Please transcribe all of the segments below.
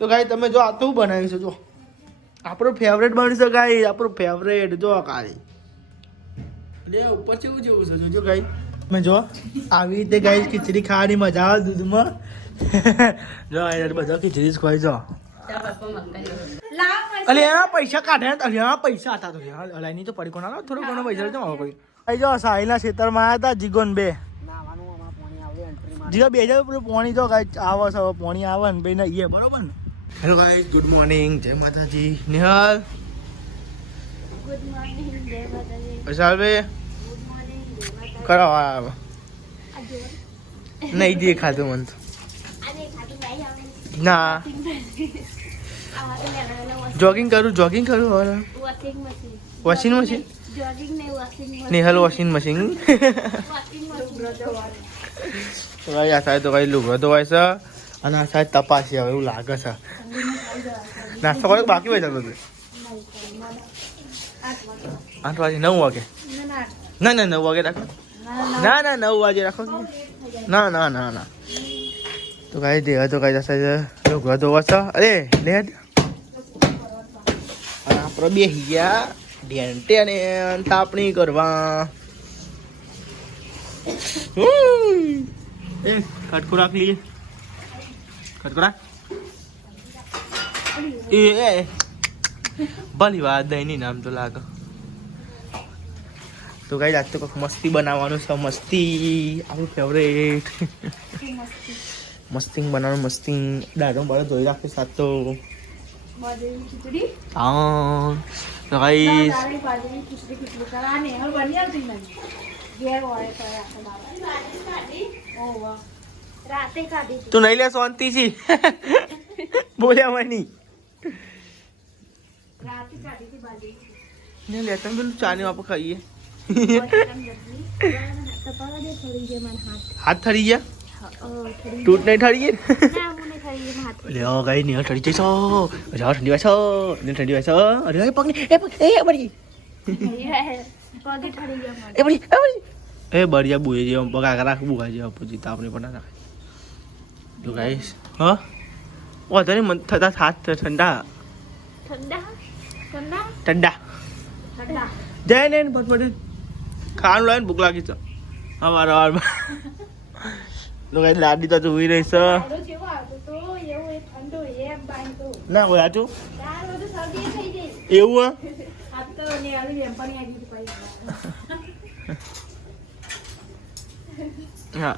તો ગાઈ તમે જો આ તો બનાવી છે જો આપણો ફેવરેટ બની છે ગાઈ આપણો ફેવરેટ જો કાળી લે ઉપર જેવું જેવું છે જોજો ગાઈ તમે જો આવી રીતે ગાઈ ખીચડી ખાવાની મજા આવે દૂધમાં જો યાર બધા ખીચડી જ ખવાય જો અલે એના પૈસા કાઢે એના પૈસા હતા તો અલાઈની તો પડી કોના થોડો ઘણો પૈસા લેજો મારો કોઈ આઈ જો સાહિલના ખેતરમાં આવ્યા હતા જીગોન બે જીગા બે હજાર પોણી તો ગાઈ આવે છે પોણી આવે ને ભાઈ ને બરોબર ને હેલો ગાઈસ ગુડ મોર્નિંગ જય માતાજી નિહાલ ગુડ મોર્નિંગ જય માતાજી વિશાલ ભાઈ ગુડ મોર્નિંગ જય માતાજી કરો આવે નહીં દેખાતું મને તો આને ખાતું નહીં આવે ના જોગિંગ કરું washing machine washing machine jogging નહીં વોશિંગ મશીન નિહાલ વોશિંગ મશીન વોશિંગ મશીન તો ભાઈ આ સાહેબ તો ભાઈ લુગડો ધોવાય છે અને આ સાહેબ તપાસી હવે એવું લાગે છે નાસ્તો કરો બાકી હોય જતો 8 વાગે 9 વાગે ના 9 વાગે રાખો ના 9 વાગે રાખો ના તો કાંઈ દેવા તો કાંઈ જશે લુગડો ધોવા છે અરે લે અને આપણે બેસી ગયા ડેન્ટે અને તાપણી કરવા એ ખટકો રાખ લઈએ ખટકો રાખ એ ભલી વાત દહીં નામ તો લાગે તો કઈ લાગતો કંઈક મસ્તી બનાવવાનું છે મસ્તી આપણું ફેવરેટ મસ્તી બનાવવાનું મસ્તી દાડો બાળો ધોઈ રાખે સાત તો હા તો કઈ તું નહીં લે શાંતિ થી બોલ્યા મની ને લે તમે પેલું ચા ને આપણે ખાઈએ હાથ થરી ગયા તૂટ નહીં થરી ગયા લે ગઈ ને થરી જઈશો જા ઠંડી વાય છો ને ઠંડી વાય છો અરે પગ એ બળી એ બળિયા બુએ જે પગા રાખ બુગા જે પછી તાપને પણ રાખે તો ગાઈસ હા વધારે મન થતા હાથ ઠંડા જય ને ફટફટ ખાવાનું લાવીને ભૂખ લાગી છે અમારા તો કઈ લાડી તો જોઈ રહી છે ના કોઈ આચું એવું હા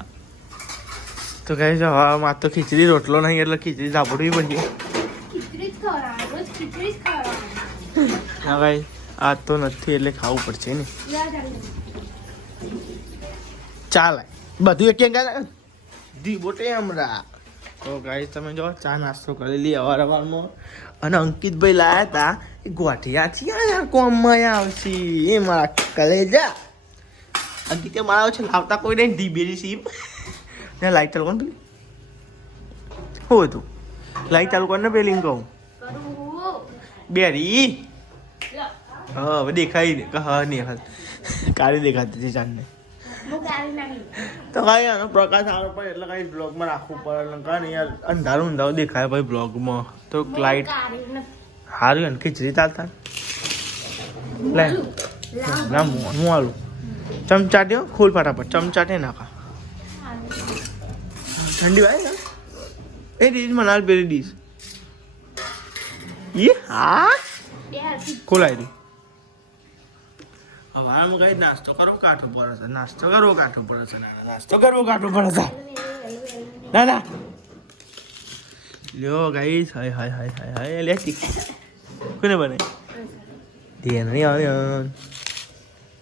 તો કઈ છે હવામાં તો ખીચડી રોટલો નહીં એટલે ખીચડી ઝાપડવી પડશે હા ભાઈ આ તો નથી એટલે ખાવું પડશે ને ચાલે બધું એક ધી બોટે હમણાં તો ગાઈ તમે જો ચા નાસ્તો કરેલી અવારમાં અને અંકિતભાઈ લાયા હતા એ ગોઠિયાથી યાર કોમમાં આવશે એ મારા કલેજા અંકિતે મારા છે લાવતા કોઈ નહીં ધી બેરી સીમ ને લાઈટ ચાલુ કોણ પેલી શું હતું લાઈટ ચાલુ કોણ ને પેલી કહું બેરી હા હવે દેખાય ને હા નહીં હાલ કાળી દેખાતી હતી ચાંદને તો કાંઈ આનો પ્રકાશ સારો પડે એટલે કાંઈ બ્લોગમાં રાખવું પડે કાંઈ યાર અંધારું અંધારું દેખાય ભાઈ બ્લોગમાં તો લાઈટ સારું ને ખીચડી ચાલતા લે ના હું આલું ચમચાટ્યો ખોલ ફટાફટ ચમચાટે નાખા ઠંડી વાય ને એ ડીશ મને હાલ પેલી ડીશ એ હા ખોલાઈ દી હવે આમ કઈ નાસ્તો કરવો કાઠો પડે છે નાસ્તો કરવો કાઠો પડે છે નાસ્તો કરવો કાઠો પડે છે ના લ્યો ગાઈસ હાય હાય હાય હાય હાય લે કોને બને ધ્યાન નહીં આવે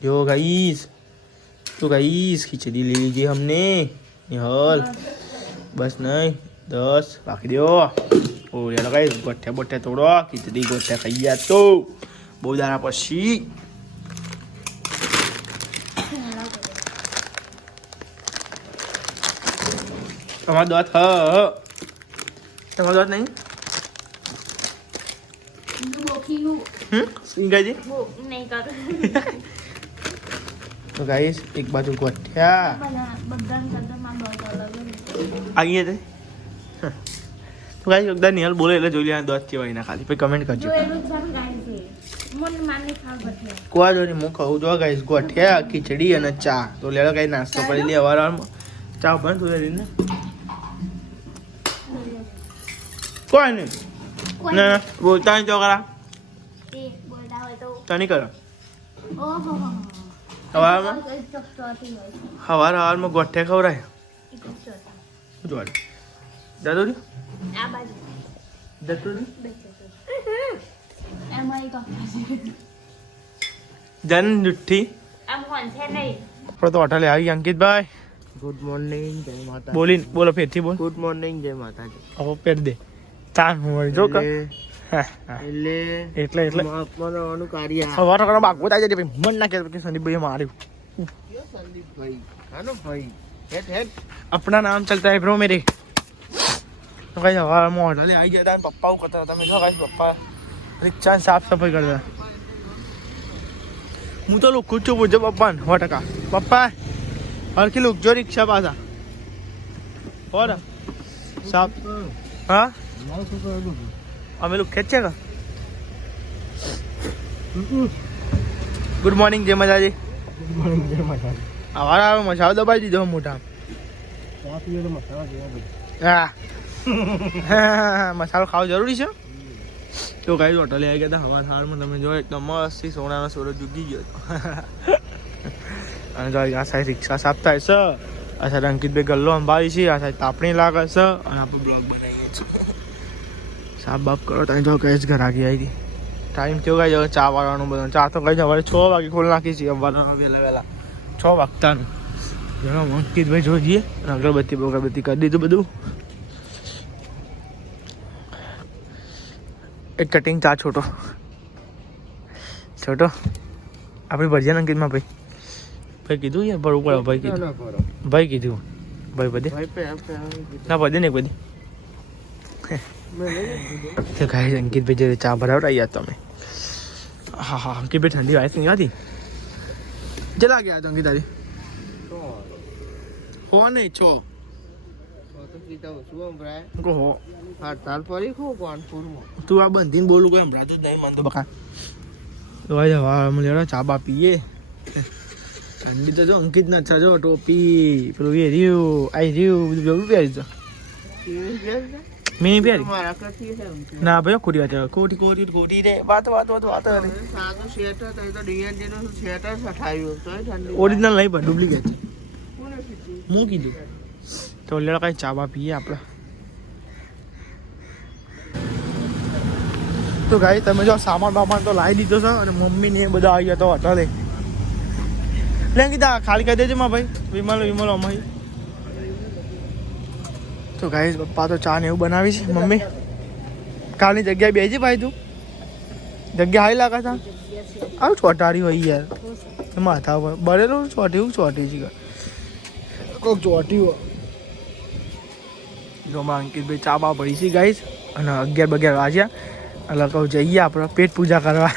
લ્યો ગાઈસ તો ગાઈસ ખીચડી ले लीजिए हमने निहाल बस नहीं 10 બાકી દો ઓ યાર ગાઈસ ગોઠે બોઠે તોડો ખીચડી ગોઠે ખાઈ ગયા તો બહુ દાડા પછી તમારો દોત તમારો દોત નહીં સિંગાજી તો ગાઈસ એક બાજુ ગોઠ્યા આઈએ તે ગાઈસ એકદમ નિહાલ બોલે એટલે જોઈ લે દોત કેવાય ના ખાલી પછી કમેન્ટ કરજો જોયેલું જ પણ ગાડી છે મને માને ખાવ બધી કોવા જોની હું ખાઉં જો ગાઈસ ગોઠિયા ખીચડી અને ચા તો લેડો ગાઈસ નાસ્તો કરી લે અવારમાં ચા પણ તું લઈને કોઈ નહીં ના બોલતા નહીં છોકરા તે બોલતા હોય તો તને કરો ઓહો સવારમાં ચોટી હોય સવારમાં ગોઠિયા ખવડાય ઈ ચોટી શું જોડે જતો રહ્યો આ બાજુ જતો રહ્યો એમાં ઈ તો જન જુઠ્ઠી આમ કોણ છે નહીં આપણે તો હોટલે આવી અંકિતભાઈ ગુડ મોર્નિંગ જય માતા બોલીને બોલો ફેરથી બોલ ગુડ મોર્નિંગ જય માતાજી હવે પેર દે ચા મળી જો કર એટલે એટલે મહાત્માનું કાર્ય સવાર સવારમાં બાગો થાય છે ભાઈ મન ના કે સંદીપભાઈએ માર્યું સંદીપભાઈ હાનો ભાઈ હેટ હેટ अपना नाम चलता है ब्रो मेरे तो कहीं हमारा होटल आई गया था पप्पा को करता था मैं कहा पप्पा रिक्शा साफ सफाई करता હું તો લોકો છું પૂછો પપ્પા 100% પપ્પા હરખી લુક જો રિક્ષા પાછા હોર સાફ હા અમે લોગ ખેંચે કા ગુડ મોર્નિંગ જય માતાજી આવારા મસાલો દબાઈ દીધો મોટા હા મસાલો ખાવો જરૂરી છે તો ગાઈસ હોટલે આવી ગયા હતા હવા સવારમાં તમે જો એકદમ મસ્ત સોનાનો સૂરજ ઉગી ગયો હતો અને જો આ સાઈડ રિક્ષા સાફ થાય છે આ સાઈડ અંકિતભાઈ ગલ્લો અંબાવી છે આ સાઈડ તાપણી લાગે છે અને આપણે બ્લોગ બનાવીએ છીએ સાફ બાફ કરો તમે જો કઈ ઘર આગી આવી હતી ટાઈમ થયો ગઈ ચા વાળવાનું બધું ચા તો કઈ સવારે 6 વાગે ખોલી નાખી છીએ સવારના વહેલા 6 વાગતાનું જણા અંકિતભાઈ જોઈએ અને અગરબત્તી બગરબત્તી કરી દીધું બધું એક કટિંગ ચા છોટો આપણી ભજીયા અંકિતમાં ભાઈ કીધું યાર ભરવું પડે ભાઈ કીધું ભાઈ બધે ના બધે ને બધી તો ગાઈસ અંકિતભાઈ જે ચા ભરાવતા યાર તમે હા હા અંકિતભાઈ ઠંડી વાઈસ નહીં હતી જલા ગયા અંકિત તારી હો નહીં છો હો હડતાલ પડી ખૂબ કાનપુરમાં તું આ બંધીને બોલું કોઈ હમણાં જ નહીં મન તો બકા તો ભાઈ હવા લેડો ચા બા પીએ ઠંડી તો જો અંકિત ના છે જો ટોપી પેલું એ રહ્યું આઈ રહ્યું બધું જવું પહેરી તો મેં પહેરી મારા કરતી છે ના ભાઈ ખોટી વાત ખોટી રે વાત સાદું સ્વેટર તો એ તો ડીએનજી નું સ્વેટર સઠાયું તો ઠંડી ઓરિજિનલ નહીં પણ ડુપ્લિકેટ કોને કીધું હું કીધું તો લેડો કઈ ચા બા પીએ આપણે તો ગાઈ તમે જો સામાન બામાન તો લાવી દીધો છે અને મમ્મી ને એ બધા આવી ગયા તો હોટલે લે કીધા ખાલી કરી દેજો માં ભાઈ વિમલ અમારી તો ગાઈસ પપ્પા તો ચા ને એવું બનાવી છે મમ્મી કાલની જગ્યાએ બેસી ભાઈ તું જગ્યા હાઈ લાગે છે આવું ચોટાડી હોય યાર માથા ઉપર બરેલું ચોટી છે કોઈક ચોટી હોય જો માં અંકિતભાઈ ચા બા પડી છે ગાઈસ અને 11 વાગ્યા એટલે કહું જઈએ આપણે પેટ પૂજા કરવા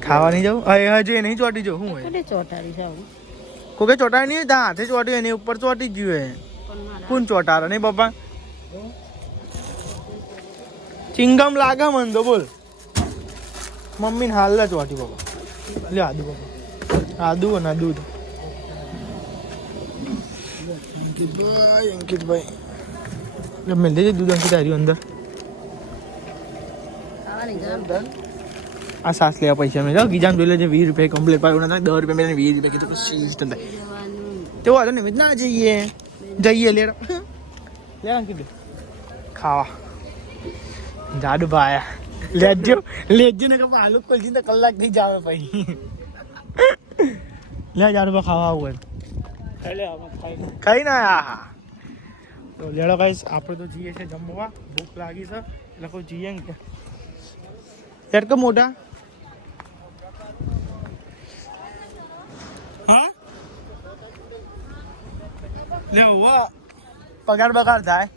ખાવા નહીં જવું હજુ નહીં ચોટી જો શું હોય કોઈ ચોટાડી નહીં તા હાથે ચોટી એની ઉપર ચોટી જ ગયું કોણ ચોટાડે નહીં પપ્પા ચિંગમ લાગે મને તો બોલ મમ્મી ને હાલ ચોટી પપ્પા લે આદુ પપ્પા આદુ અને દૂધ અંકિતભાઈ મેં લેજે દૂધ અંકિત આવ્યું અંદર આ સાસ લેવા પૈસા મેં જાઓ ગીજામ જોઈ લેજે 20 રૂપિયા કમ્પ્લીટ પાડ્યું ના થાય 10 રૂપિયા મેં 20 રૂપિયા કીધું તો સિસ્ટમ થાય તેવો હતો ને ના જઈએ લેડો લે અંકિત ખાવા જાડુ ભાયા લેજો ને કે આલુ કોલજી તો કલાક થઈ જાવે પછી લે જાડુ ભા ખાવા આવું ખાઈ ના હા તો લેડો ગાઈસ આપણે તો જઈએ છે જમવા ભૂખ લાગી છે એટલે કોઈ જઈએ ને કે યાર કે મોટા હા લે પગાર થાય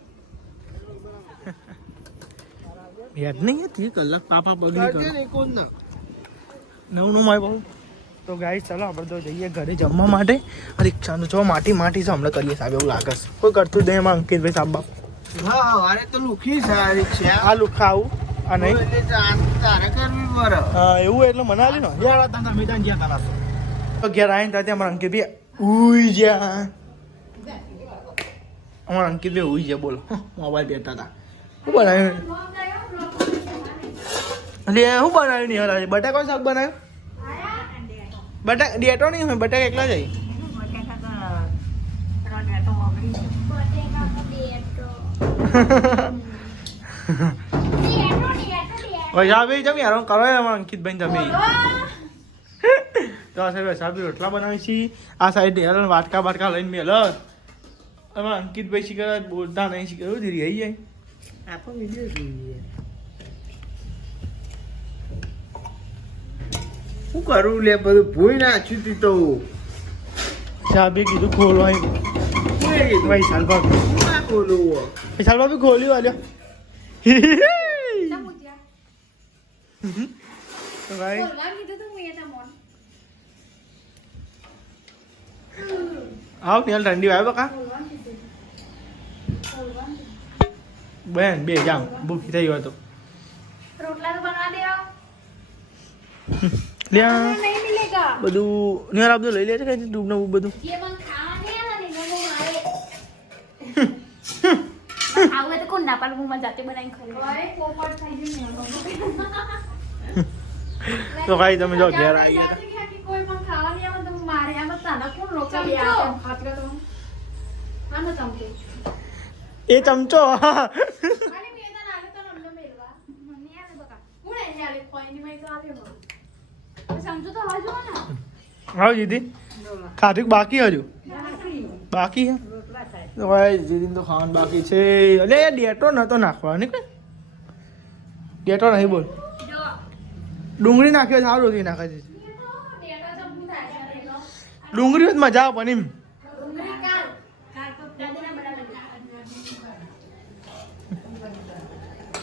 યાદ નહીં 30 કલાક પાપા બગડી કરો નવનું માય બહુ તો ગાઈસ ચાલો આપણે તો જઈએ ઘરે જમવા માટે રિક્ષાનું છો માટી છે હમણાં કરીએ સાહેબ એવું લાગે છે કોઈ કરતું જ નહીં એમાં અંકિતભાઈ સાહેબ બાપ હા અરે તો લુખી સારી છે આ લુખા આવું આ નહીં એટલે તારે કરવી પડે હા એવું એટલે મનાલી ને યાર તાના મેદાન જ્યાં તાના તો ઘેર આવીને ત્યાં અમારા અંકિત ભાઈ ઉઈ જ્યાં અમારા અંકિત ભાઈ ઉઈ ગયા બોલો મોબાઈલ બેઠા હતા શું બનાવ્યું એટલે શું બનાવ્યું નહીં હલા બટાકા શાક બનાવ્યું બટાકા ડેટો નહીં હોય બટાકા એકલા જાય વૈસા ભાઈ તમે યાર કરો અમારા અંકિતભાઈ તમે તો આ સાહેબ વૈસા ભાઈ રોટલા બનાવી છીએ આ સાઈડ હેલ વાટકા બાટકા લઈને મેલ અમારા અંકિતભાઈ શીખર બોલતા નહીં શીખર ધીરે આવી જાય આપો વિડીયો જોઈએ શું કરું લે બધું ભૂઈ નાખ્યું તું તો સાહેબે કીધું ખોલવા વૈશાલ ભાભી ના બોલું વૈશાલ ભાભી ખોલ્યું આલ્યો તો ભાઈ આવ ને ઠંડી આવે બકા બેન બે જામ ભૂખી થઈ ગયો તો રોટલા તો બનવા દે લ્યા નહીં મિલેગા બધું નિહાર આપજો લઈ લે છે કઈ ડૂબ નવું બધું જે મને ખાવા નહીં આવે ને આવું તો કોણ ના પાડું હું જાતે બનાવીને ખાઈ પોપટ થઈ જશે તો ભાઈ તમે જો ઘેર આવી ગયા કોઈ પણ ખાવા નહીં આવે તો મારે આમ તાના કોણ રોકા બે આવે ખાતરા તો આનો ચમચો એ ચમચો અને મેં તો નાલે તો નમનો મેલવા મને આવે બકા હું નહીં આલે કોઈની મેં તો આવ્યો સમજો તો હાજો ને આવ જીદી ખાધું બાકી હજુ બાકી હે તો ભાઈ જીદી તો ખાવાનું બાકી છે અલે એ ડેટો નતો નાખવાનો કે ડેટો નહીં બોલ જો ડુંગળી નાખ્યો સારું હતી નાખે છે ડેટા તો હું થાય ડુંગળી જ મજા આવે પણ એમ ડુંગળી કાલ તો દાદીના બનાવી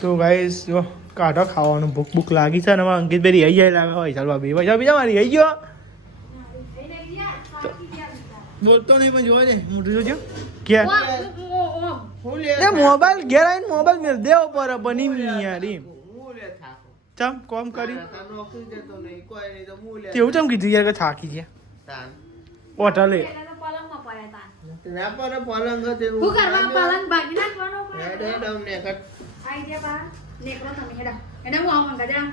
તો ગાઈસ જો કાઢો ખાવાનું ભૂખ ભૂખ લાગી છે ને હવે અંકિતભાઈ આવી જાય લાગે હોય ચાલ ભાભી ભાઈ બીજા મારી આવી ગયો બોલતો નહીં પણ જોવા દે મોટું જોજો ક્યાં હું લે એ મોબાઈલ ઘેર આવીને મોબાઈલ મેળ દેવો પર બની મી યાર એમ હું લે થાકો ચમ કોમ કર્યું નોકરી જતો નહીં કોઈ નહીં તો હું લે તેવું ચમ કીધું યાર કે થાકી ગયા તાન હોટલે પલંગમાં પડ્યા તા ના પર પલંગ તે હું કરવા પલંગ ભાગી નાખવાનો હેડ હેડ અમને કટ આઈ ગયા બા નેકરો તમે હેડા એને હું આવું ગજા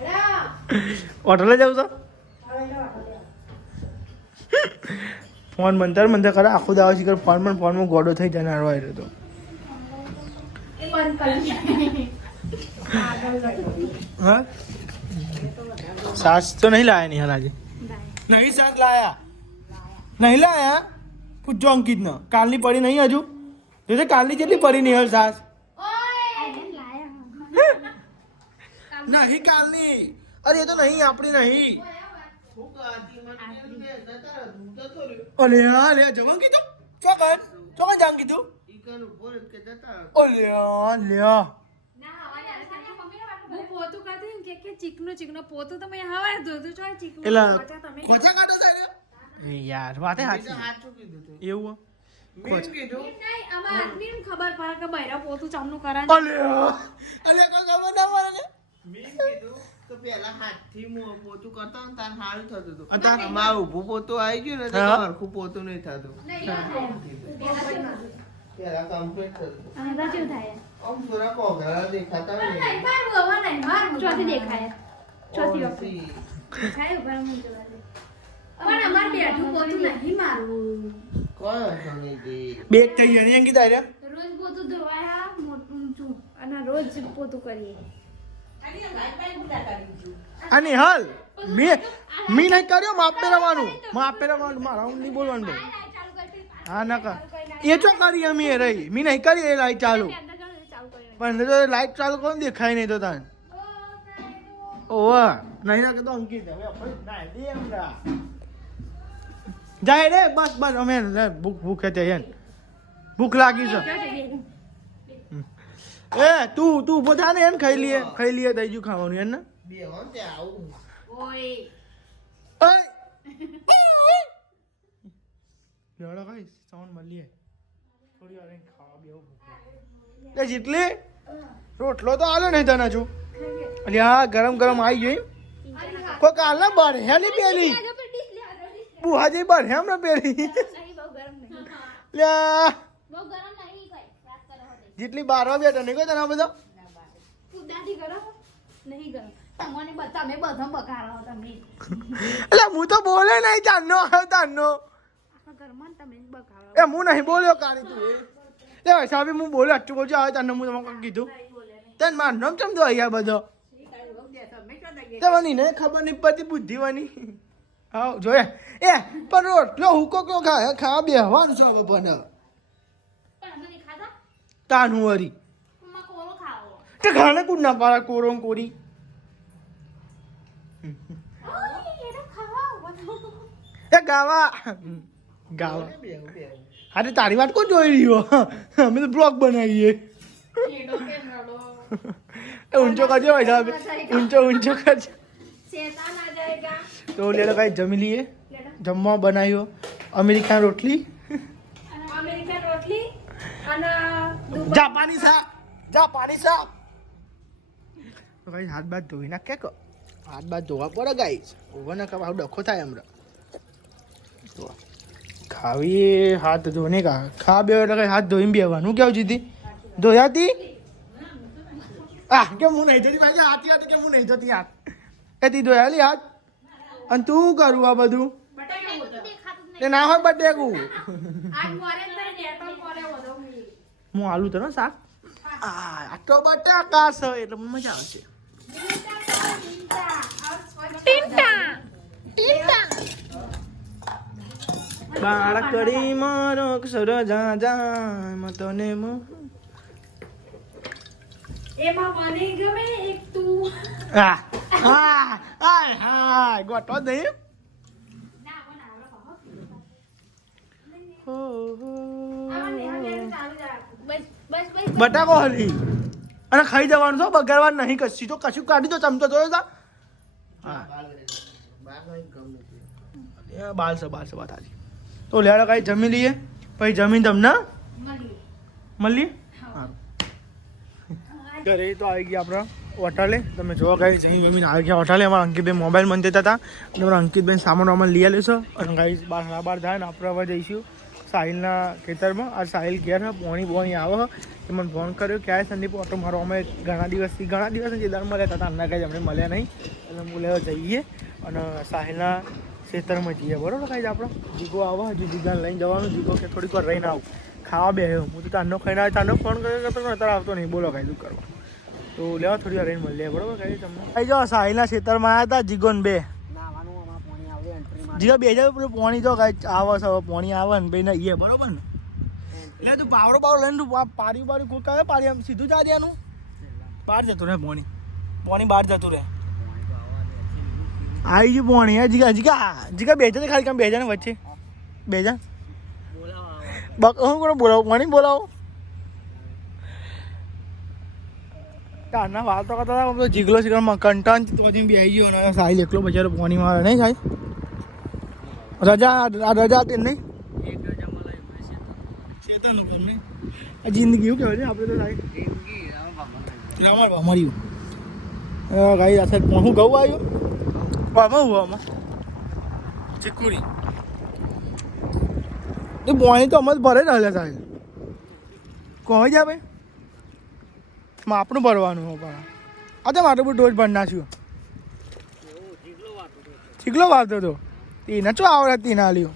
હેડા હોટલે જાવ તો ફોન મંતર મંતર કરે આખો દાવા શીખર ફોનમાં ગોડો થઈ જાય નારવા રહ્યો તો એ બંધ કરી હા સાસ તો નહીં લાયા નહીં હાલ આજે નહીં સાસ લાયા નહીં લાયા પૂછજો અંકિત ને કાલની પડી નહીં હજુ જોજે કાલની કેટલી પડી નહીં હાલ સાસ નહીં કાલની અરે એ તો નહીં આપણી નહીં હું ગાતી મને કે જતા હું તો થોડી અલે અલે જવા કીધું ચોકન જામ કીધું ઈકન ઉપર કે જતા અલે લ્યા હું પોતું કરતી ને કે ચીકનો પોતું તમે હવારે ધોધું છો ચીકનું એલા તમે ખોચા કાઢો થાય એ યાર વાતે હાચી હાચું કીધું તું એવું મેં કીધું નહીં આમાં આદમીને ખબર પડે કે બૈરા પોતું ચામનું કરા અલે અલે કોઈ ખબર ના પડે ને મેં કીધું તો પેલા હાથથી પોતું કરતા ને તાર સારું થતું હતું અત્યારે અમારું ઊભું પોતું આવી ગયું ને તો હા. હરખું પોતું નહીં થતું પેલા કમ્પ્લીટ થતું અને રાજીવ થાય આમ થોડા કોગરા દેખાતા હોય ને. નહીં મારું હવે નહીં મારું ચોથી દેખાય ચોથી વખત ઓછી. દેખાય ઉપર હું જોવા દે પણ અમાર બેઠું પોતું નહીં મારું કોઈ વાંધો નહીં જી. બેગ થઈ ગયો નહીં કીધા રે રોજ પોતું ધોવાયા મોટું ઊંચું અને રોજ પોતું કરીએ અને હાલ મી નહીં કર્યો માપે રવાનું મારા હું નહીં બોલવાનું ભાઈ હા ના કર એ ચો કરી અમે રહી મી નહીં કરી એ લાઈટ ચાલુ પણ અંદર તો લાઈટ ચાલુ કરો ને દેખાય નહીં તો તાન ઓવા નહીં ના તો અંકિત હવે આપણે ના દે એમડા જાય રે બસ બસ અમે ભૂખ છે યાર ભૂખ લાગી છે એ તું પોતા ને એને ખાઈ લઈએ થઈ ગયું ખાવાનું એને બે હો તે આવું ઓય લેવડો ખાઈ સાઉન્ડ મળીએ થોડી વાર ખાવા બેવું કે જેટલી રોટલો તો આલો નહીં તને હજુ અલ્યા ગરમ ગરમ આવી ગઈ કોઈ કાલના બરહેલી પેલી બુહાજી બરહેમ ને પેલી લ્યા જેટલી બારવા બેઠા નહીં કોઈ તને બધો એટલે હું તો બોલે નહીં તારનો આવ્યો તારનો એ હું નહીં બોલ્યો કાળી તું એ સાહેબ હું બોલ્યો આટલું બોલજો આવે તારનો હું તમને કીધું તને માર નામ ચમ તો અહીંયા બધો તમને ને ખબર નહીં પડતી બુદ્ધિવાની હા જોઈએ એ પણ રોટલો હુકો કયો ખાવા બેહવાનું છો હવે પણ તાનું વરી તે ખાને કુડ ના પાડા કોરો કોરી એ ગાવા અરે તારી વાત કોણ જોઈ રહ્યો અમે તો બ્લોગ બનાવીએ ઊંચો કરજો ભાઈ સાહેબ ઊંચો કરજો તો લેલો કઈ જમી લઈએ જમવા બનાવ્યો અમેરિકન રોટલી જાપાની શાક તો કઈ હાથ બાદ ધોઈ નાખ કે હાથ બાદ ધોવા પડે ગાઈસ ઓવન આવું ડખો થાય હમણાં તો ખાવી હાથ ધોને કા ખા બે એટલે કઈ હાથ ધોઈને બેવાનું કેવું જીધી ધોયાતી કે હું નહીં જતી મારી હાથી હતી કે હું નહીં જતી હાથ એ તી ધોયાલી હાથ અને તું કરું આ બધું એ ના હોય બટેકું હું આલુ તો ને શાક આટલો બટાકા છે એટલે મને મજા આવશે બાળક કરી મારો સર જા જા મતને એમાં મને ગમે એક તું ગોટો દઈ બટાકો હલી અને ખાઈ જવાનું છો બગાડવાનું નહીં કશી તો કશું કાઢી દો ચમચો જોયો તા બાલ છે વાત આજે તો લેડો કઈ જમી લઈએ પછી જમીન તમને મળીએ ઘરે તો આવી ગયા આપણા હોટલે તમે જોવા ગાઈ જમી જમીન આવી ગયા હોટલે અમારા અંકિતભાઈ મોબાઈલ મન દેતા હતા અને અમારા અંકિતભાઈ સામાન વામાન લઈ લેશો અને ગાઈ બાર જાય ને આપણે હવે જઈશું સાહિલના ખેતરમાં આ સાહિલ ઘેર પોણી આવે એ મને ફોન કર્યો ક્યારે સંદીપ ઓટો મારો અમે ઘણા દિવસ જેદારમાં રહેતા હતા અમને કાંઈ અમને મળ્યા નહીં એટલે હું લેવા જઈએ અને સાહિલના ખેતરમાં જઈએ બરાબર કાંઈ આપણે જીગો આવે હજુ જીગાને લઈને જવાનું જીગો કે થોડીક વાર રહીને આવું ખાવા બેહ્યો હું તો તારનો ખાઈને આવે તારનો ફોન કર્યો તો અત્યારે આવતો નહીં બોલો કાંઈ દુઃખ કરવા તો લેવા થોડી વાર રહીને મળીએ બરાબર કાંઈ તમને આવી જાઓ સાહિલના ખેતરમાં આવ્યા હતા જીગોને બે જીગા બે હજાર પોણી તો કાંઈ આવે છે હવે પોણી આવે ને ભાઈ ને બરોબર ને એટલે તું પાવડો લઈને તું પારી કોઈ કહે પારી આમ સીધું જા દેવાનું બહાર જતું રહે પોણી બહાર જતું રહે આવી ગયું પોણી હે જીગા બે હજાર ખાલી કામ બે હજાર ને વચ્ચે બે હજાર હું કોને બોલાવું પોણી બોલાવો તારના વાત તો કરતા હતા જીગલો શીખરમાં કંટાન તો બી આવી ગયો અને સાહિલ એકલો બચારો પોણી મારે નહીં સાહેબ રજા હતી નહીં જિંદગી એવું કહેવાય છે આપણે તો સાહેબ અમારી ગાઈ આ સાઈડ હું ઘઉં આવ્યું આમાં ચીકુડી એ પોણી તો અમે ભરે જ હલે સાહેબ કહી જાય ભાઈ આપણું ભરવાનું પણ આ તો મારું બધું ડોઝ ભરી નાખ્યું ચીકલો વારતો હતો તીના શું આવડે તીના લ્યો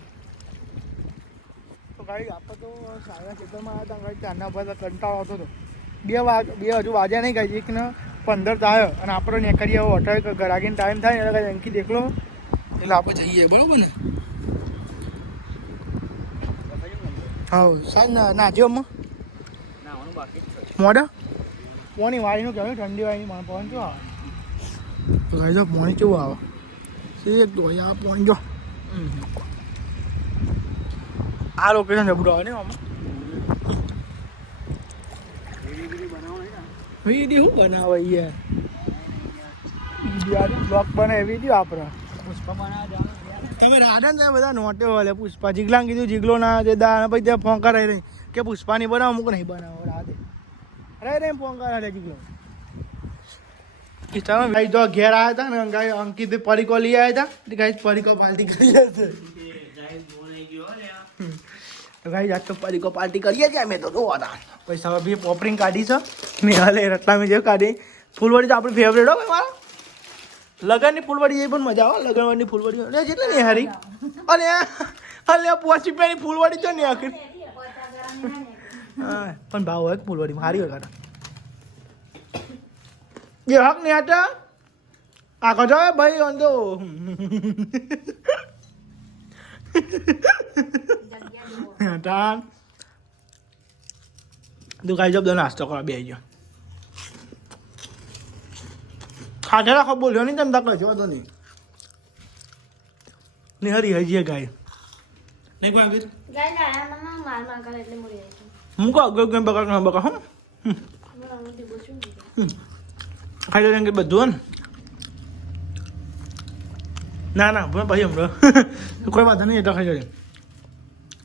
તો ગાડી આપણે તો સારા ખેતરમાં આવ્યા હતા ગાડી ત્યારના પર કંટાળો આવતો હતો બે હજુ વાગ્યા નહીં ગાઈ 1 ને 15 તો આવ્યો અને આપણે નીકળીએ હોટલ ગરાગીનો ટાઈમ થાય એટલે કાંઈ અંકી દેખલો એટલે આપણે જઈએ બરાબર ને હા સાહેબ નાજો અમ્મા મોડા પોણી વાળીનું કહેવાય ઠંડી વાળીની મને પવન શું આવે તો ગાઈ જો પોણી કેવું આવે એક દોયા પોણી જો આ લોકેશન જબરું આવે ને આમાં વિડીયો શું બનાવે યાર બ્લોગ બનાવે વિડીયો આપણે પુષ્પા બનાવે તમે રાધન ત્યાં બધા નોટે વાલે પુષ્પા જીગલાને કીધું જીગલો ના દે દા પછી ત્યાં ફોન કરાવી રહી કે પુષ્પાની બનાવો અમુક નહીં બનાવો રાધે અરે રે ફોન કરા લે જીગલો કિસ્સામાં ભાઈ જો ઘેર આવ્યા હતા ને ગાય અંકિત પરીકો લઈ આવ્યા હતા ગાય પરીકો પાર્ટી કરી હતી તો ગાય આજ તો પરીકો પાર્ટી કરીએ છીએ અમે તો જોવા હતા પૈસા બી પોપરિંગ કાઢી છે મેં હાલે રટલામી જેવું કાઢી ફૂલવડી તો આપણી ફેવરેટ હો ભાઈ મારા લગનની ફૂલવડી એ પણ મજા આવે લગનવાળની ફૂલવડી ને જેટલી ને હારી અને અલે 5 રૂપિયાની ફૂલવડી તો નહીં આખી હા પણ ભાવ હોય ફૂલવડી હારી હોય કાઢા ये हक नहीं आता आखो जाओ भाई ऑन दो टान तो गाइस जब नाश्ता करा બે ગયો ખાધે રાખો બોલ્યો નહીં તમે તક જો તો નહીં ને હરી હજી ગાય નહીં કોઈ આગળ ગાય ના મમ્મા માર કરે એટલે મરી જાય હું કો આગળ કેમ બકા હમ ખાઈ લો બધું ને ના ના પછી હમણાં કોઈ વાંધો નહીં એ તો ખાઈ લો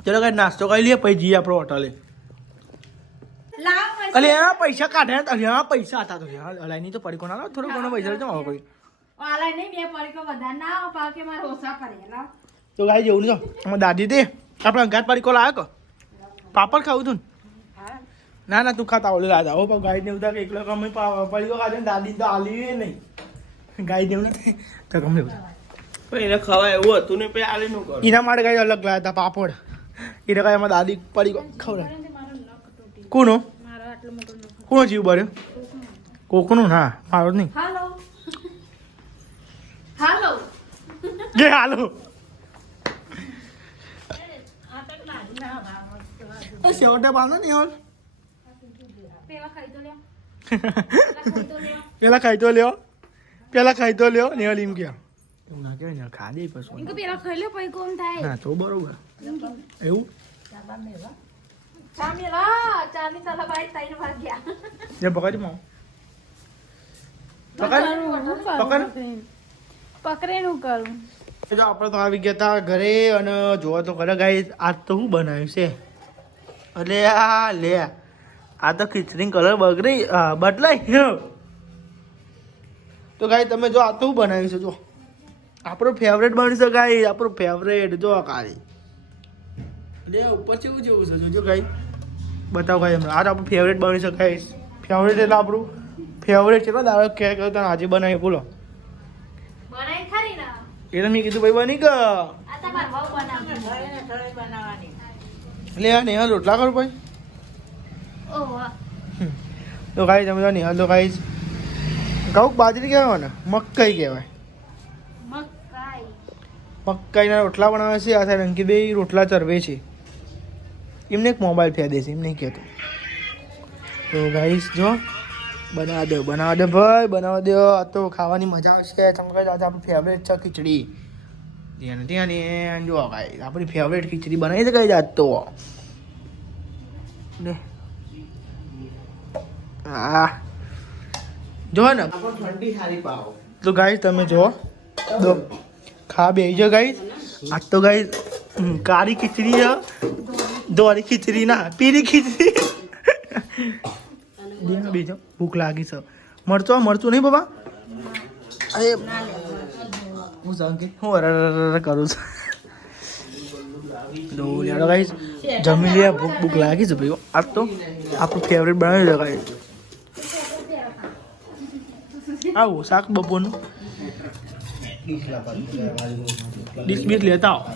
ચલો કાંઈ નાસ્તો કરી લઈએ પછી જઈએ આપણે હોટલે અલે એના પૈસા કાઢે એના પૈસા હતા તો અલાઈ તો પડી કોના થોડો ઘણો પૈસા જમા કોઈ વાલા નહીં બે પડીકો વધારે ના પાકે માર ઓછા પડેલા તો ગાઈ જેવું નહીં તો અમાર દાદી તે આપણે અંગાત પડીકો લાવ્યો કો પાપડ ખાવું તું ના ના તું ખાતા ઓલે લાદા ઓ પણ ગાઈ ને ઉતા કે એકલો કમે પડીકો ખાધે દાદી તો આલી નહીં ગાઈ દેવ નથી તો ગમે પણ એને ખવાય એવું હતું ને પછી આલી નું કરો એના માટે ગાઈ અલગ લાવ્યા હતા પાપડ એને કાંઈ અમાર દાદી પડીકો ખવડાવે કોનો કોનો જીવ બળ્યો કોકનું ના મારો નહીં હાલો હાલો જે હાલો સેવટે બાંધો ને યાર પેલા ખાઈ તો લે પેલા ખાઈ તો લ્યો ને એમ ગયા એવું ના કહેવાય ને ખા દે પછી ઇનકો પેલા ખાઈ લે પછી કોમ થાય ના તો બરોબર એવું ચામેલા ચાની તાલા ભાઈ તાઈને ભાગ્યા જે પકડી માં પકડે નું કરું જો આપણે તો આવી ગયા હતા ઘરે અને જોવા તો ઘરે ગાઈ આજ તો શું બનાવ્યું છે એટલે આ લે આ તો ખીચડી કલર બદલાય તો ગાઈ તમે જો આ તો શું બનાવ્યું છે જો આપણું ફેવરેટ બન્યું છે ગાઈ આપણું ફેવરેટ જો કાળી લે ઉપર જેવું જેવું છે જોજો ગાઈ બતાવો ગાઈ હમણાં આ આપણું ફેવરેટ બન્યું છે ગાઈ ફેવરેટ એટલે આપણું ફેવરેટ છે દાડો કે તને આજે બનાવી બોલો બનાઈ ખરી ના એટલે મેં કીધું ભાઈ બની ગયો આ તમાર બહુ બનાવવાની લે આ નેહા રોટલા કર ભાઈ ઓહો તો ગાઈ તમે તો નેહા તો ગાઈ ઘઉં બાજરી કહેવાય ને મકાઈ કહેવાય મકાઈ મકાઈના રોટલા બનાવે છે આ સાઈડ અંકિત ભાઈ રોટલા ચરવે છે એમને એક મોબાઈલ ફેદે છે એમ નહીં કહેતો તો ગાઈસ જો બનાવવા દો ભાઈ બનાવવા દો આ તો ખાવાની મજા આવશે તમે કહે આજે આપણી ફેવરેટ છે ખીચડી ત્યાં જો ગાઈ આપણી ફેવરેટ ખીચડી બનાવી છે કઈ જાત તો લે હા જો ને ઠંડી સારી પાવો તો ગાઈસ તમે જો દો ખા બેજો ગાઈસ આજ તો ગાઈસ કાળી ખીચડી છે દોરી ખીચડી ના પીરી ખીચડી બીજો ભૂખ લાગી છે મરચું નહીં બાબા અરે હું સંકે હું કરું છું યાર ગાઈસ જમી લે ભૂખ લાગી છે ભાઈ આજ તો આપણું ફેવરેટ બનાવ્યું છે ગાઈસ આવું શાક બપોરનું ડીશ બીસ લેતા આવો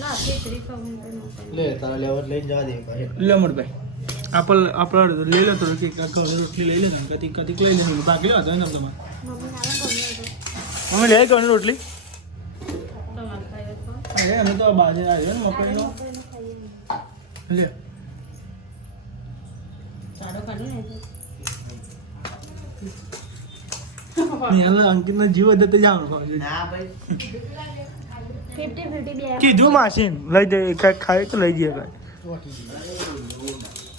ના ખીચડી ખાવું લે તારા લેવર લઈને જવા દે ભાઈ લે મોટભાઈ આપણે લઈ લો થોડું કે રોટલી લઈ લે કદી લઈ લે ભાગ લ્યો હતો ને તમારે મમ્મી લે ગયો રોટલી અરે અમે તો બાજે આવ્યો ને મકઈનો લે અંકિતનો જીવ વધતો જવાનું ના ભાઈ 50-50 બે કીધું માસીન લઈ જઈએ કાંઈક ખાય તો લઈ જઈએ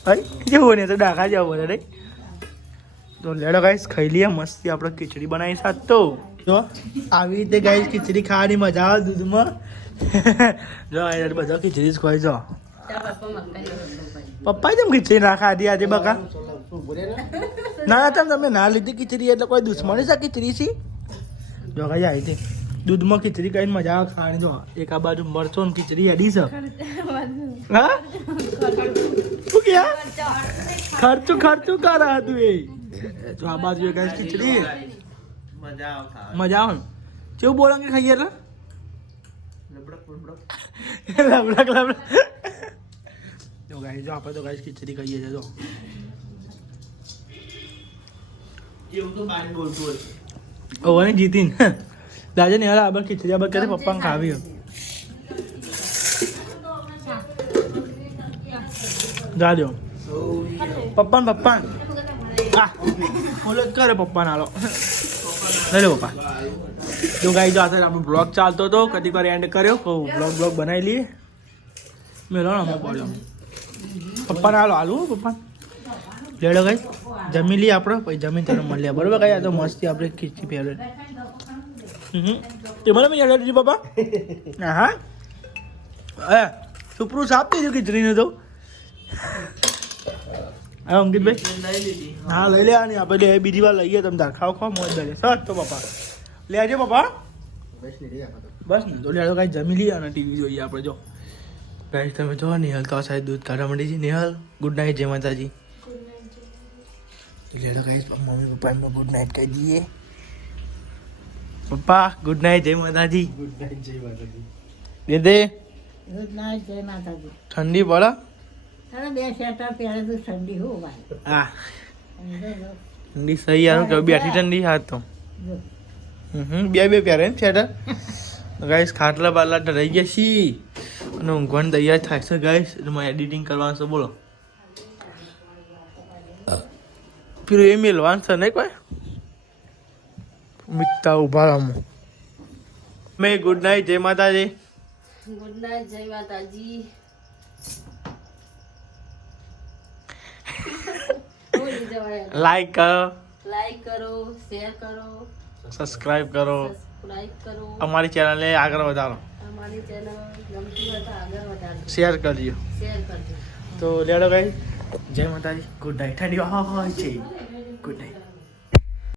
કાંઈ જેવું ને તો ડાકા જવું બધા નહીં તો લેડો ગાઈસ ખાઈ લઈએ મસ્તી આપણે ખીચડી બનાવી સાત તો જો આવી રીતે ગાઈસ ખીચડી ખાવાની મજા આવે દૂધમાં જો યાર બધા ખીચડી જ ખવાય જો પપ્પાએ કેમ ખીચડી ના ખાધી આજે બકા? ના તમે ના લીધી ખીચડી એટલે કોઈ દુશ્મની છે ખીચડી છે? જો કઈ આવી હતી દૂધમાં ખીચડી કઈ મજા આવે ખાવાની. જો એક આ બાજુ મરચો ને ખીચડી અડી છે. હા શું ક્યાં ખર્ચું કરા હતું એ? જો આ બાજુ એક ખીચડી મજા આવે ને કેવું બોલો કે ખાઈએ એટલે લબડક જો ગાઈસ જો આપણે તો ગાઈસ ખીચડી ખાઈએ છે. જો એવું તો બારી બોલતું હોય ઓને જીતીન દાજે ને હાલ આબર ખીચડી આબર કરે પપ્પાને ખાવી જાજો પપ્પા આ ઓલો કરે પપ્પા નાલો લઈ લો પપ્પા. જો ગાઈ જો આ આપણો બ્લોગ ચાલતો હતો કદી વાર એન્ડ કર્યો કહું બ્લોગ બનાવી લઈએ મેલો ને પડ્યો પપ્પાને હાલો પપ્પા લેડો ગાઈ જમી લઈએ આપણે પછી જમીન તરફ મળીએ બરોબર ગાઈ. આ તો મસ્તી આપણે ખીચડી ફેવરેટ એ મને મેં યાદ પપ્પા હા હા સુપરું સાફ થઈ ગયું ખીચડીનું તો. હા અંકિતભાઈ હા લઈ લે ને આપણે બીજી વાર લઈએ તમે તાર ખાવ મોજ દે સર તો પપ્પા લેજો પપ્પા બસ ને તો લેડો કાંઈ જમી લઈએ અને ટીવી જોઈએ આપણે. જો ગાઈસ તમે જો નિહાલ તો સાહેબ દૂધ કાઢવા માંડી છે. નિહાલ ગુડ નાઇટ જય માતાજી. લેડો ગાઈસ મમ્મી પપ્પા એમને ગુડ નાઇટ કહી દઈએ. પપ્પા ગુડ નાઇટ જય માતાજી. ગુડ નાઇટ જય માતાજી. દે ગુડ નાઇટ જય માતાજી. ઠંડી પડે અરે બે સ્વેટર પહેરે તો ઠંડી હો ભાઈ. હા ઠંડી સહી યાર કે બેઠી ઠંડી હાથ તો બે પહેરે ને સ્વેટર. ગાઈસ ખાટલા બાટલા રહી ગયા છી અને ઊંઘવાનું તૈયાર થાય છે ગાઈસ. એમાં એડિટિંગ કરવાનું છે બોલો પેલું એ મેલવાનું છે નહીં કોઈ મિત્તા ઉભા રામો મેં ગુડ નાઇટ જય માતાજી. ગુડ નાઇટ જય માતાજી. લાઈક કરો શેર કરો સબસ્ક્રાઇબ કરો સબસ્ક્રાઇબ કરો. અમારી ચેનલને આગળ વધારો અમારી ચેનલ ગમતી હોય તો આગળ વધારજો. શેર કરજો. શેર કરજો. તો લેડો ગાઈ જય માતાજી ગુડ નાઇટ. ઠંડી હોય છે ગુડ નાઇટ.